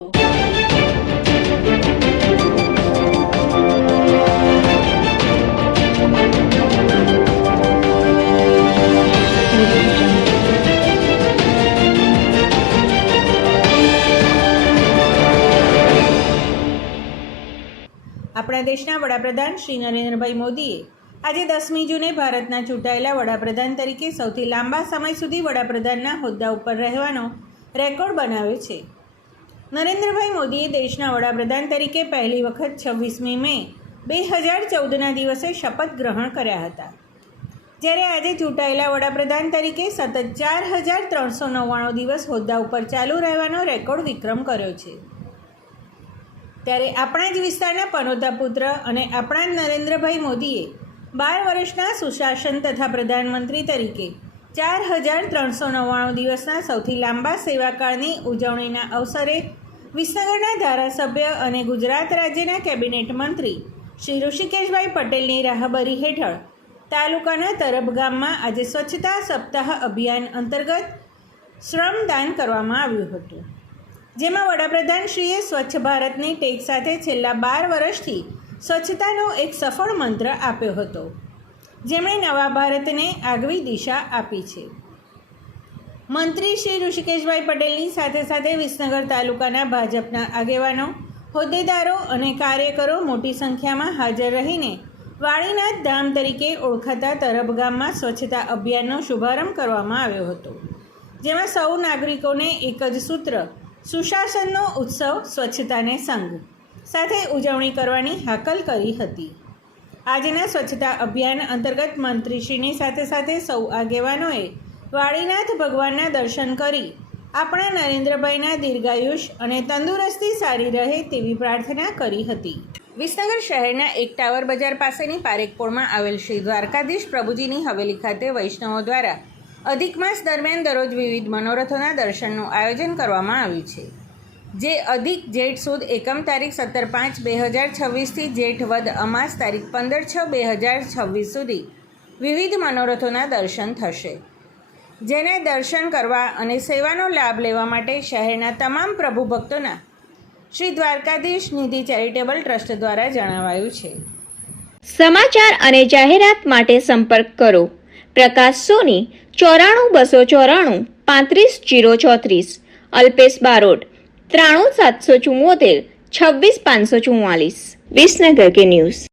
આપણા દેશના વડાપ્રધાન શ્રી નરેન્દ્રભાઈ મોદીએ આજે 10મી જૂને ભારતના ચૂંટાયેલા વડાપ્રધાન તરીકે સૌથી લાંબા સમય સુધી વડાપ્રધાનના હોદ્દા ઉપર રહેવાનો રેકોર્ડ બનાવ્યો છે. નરેન્દ્રભાઈ મોદીએ દેશના વડાપ્રધાન તરીકે પહેલી વખત 26મી મે 2014ના દિવસે શપથ ગ્રહણ કર્યા હતા, જ્યારે આજે ચૂંટાયેલા વડાપ્રધાન તરીકે સતત 4399 દિવસ હોદ્દા ઉપર ચાલુ રહેવાનો રેકોર્ડ વિક્રમ કર્યો છે. ત્યારે આપણા જ વિસ્તારના પનોતા પુત્ર અને આપણા નરેન્દ્રભાઈ મોદીએ 12 વર્ષના સુશાસન તથા પ્રધાનમંત્રી તરીકે 4399 દિવસના સૌથી લાંબા સેવાકાળની ઉજવણીના અવસરે વિસનગરના ધારાસભ્ય અને ગુજરાત રાજ્યના કેબિનેટ મંત્રી શ્રી ઋષિકેશભાઈ પટેલની રાહબરી હેઠળ તાલુકાના તરબ ગામમાં આજે સ્વચ્છતા સપ્તાહ અભિયાન અંતર્ગત શ્રમદાન કરવામાં આવ્યું હતું, જેમાં વડાપ્રધાનશ્રીએ સ્વચ્છ ભારતની ટેક સાથે છેલ્લા 12 વર્ષથી સ્વચ્છતાનો એક સફળ મંત્ર આપ્યો હતો, જેમણે નવા ભારતને આગવી દિશા આપી છે. મંત્રી શ્રી ઋષિકેશભાઈ પટેલની સાથે સાથે વિસનગર તાલુકાના ભાજપના આગેવાનો, હોદ્દેદારો અને કાર્યકરો મોટી સંખ્યામાં હાજર રહીને વાળીનાથ ધામ તરીકે ઓળખાતા તરબ ગામમાં સ્વચ્છતા અભિયાનનો શુભારંભ કરવામાં આવ્યો હતો, જેમાં સૌ નાગરિકોને એક જ સૂત્ર સુશાસનનો ઉત્સવ સ્વચ્છતાને સંગ સાથે ઉજવણી કરવાની હાકલ કરી હતી. આજના સ્વચ્છતા અભિયાન અંતર્ગત મંત્રીશ્રીની સાથે સાથે સૌ આગેવાનોએ વાળીનાથ ભગવાનના દર્શન કરી આપણા નરેન્દ્રભાઈના દીર્ઘાયુષ અને તંદુરસ્તી સારી રહે તેવી પ્રાર્થના કરી હતી. વિસનગર શહેરના એક ટાવર બજાર પાસેની પારેખપોળમાં આવેલ શ્રી દ્વારકાધીશ પ્રભુજીની હવેલી ખાતે વૈષ્ણવો દ્વારા અધિક માસ દરમિયાન દરરોજ વિવિધ મનોરથોના દર્શનનું આયોજન કરવામાં આવ્યું છે, જે અધિક જેઠ સુદ એકમ તારીખ 17/5/2026થી જેઠ વદ અમાસ તારીખ 15/6/2026 સુધી વિવિધ મનોરથોના દર્શન થશે, જેને દર્શન કરવા અને સેવાનો લાભ લેવા માટે શહેરના તમામ પ્રભુ ભક્તોના શ્રી દ્વારકાધીશ નિધિ ચેરિટેબલ ટ્રસ્ટ દ્વારા જણાવાયું છે. સમાચાર અને જાહેરાત માટે સંપર્ક કરો પ્રકાશ સોની 94 294 35 034, અલ્પેશ બારોટ 93 774 26 544. વિસનગર કે ન્યૂઝ.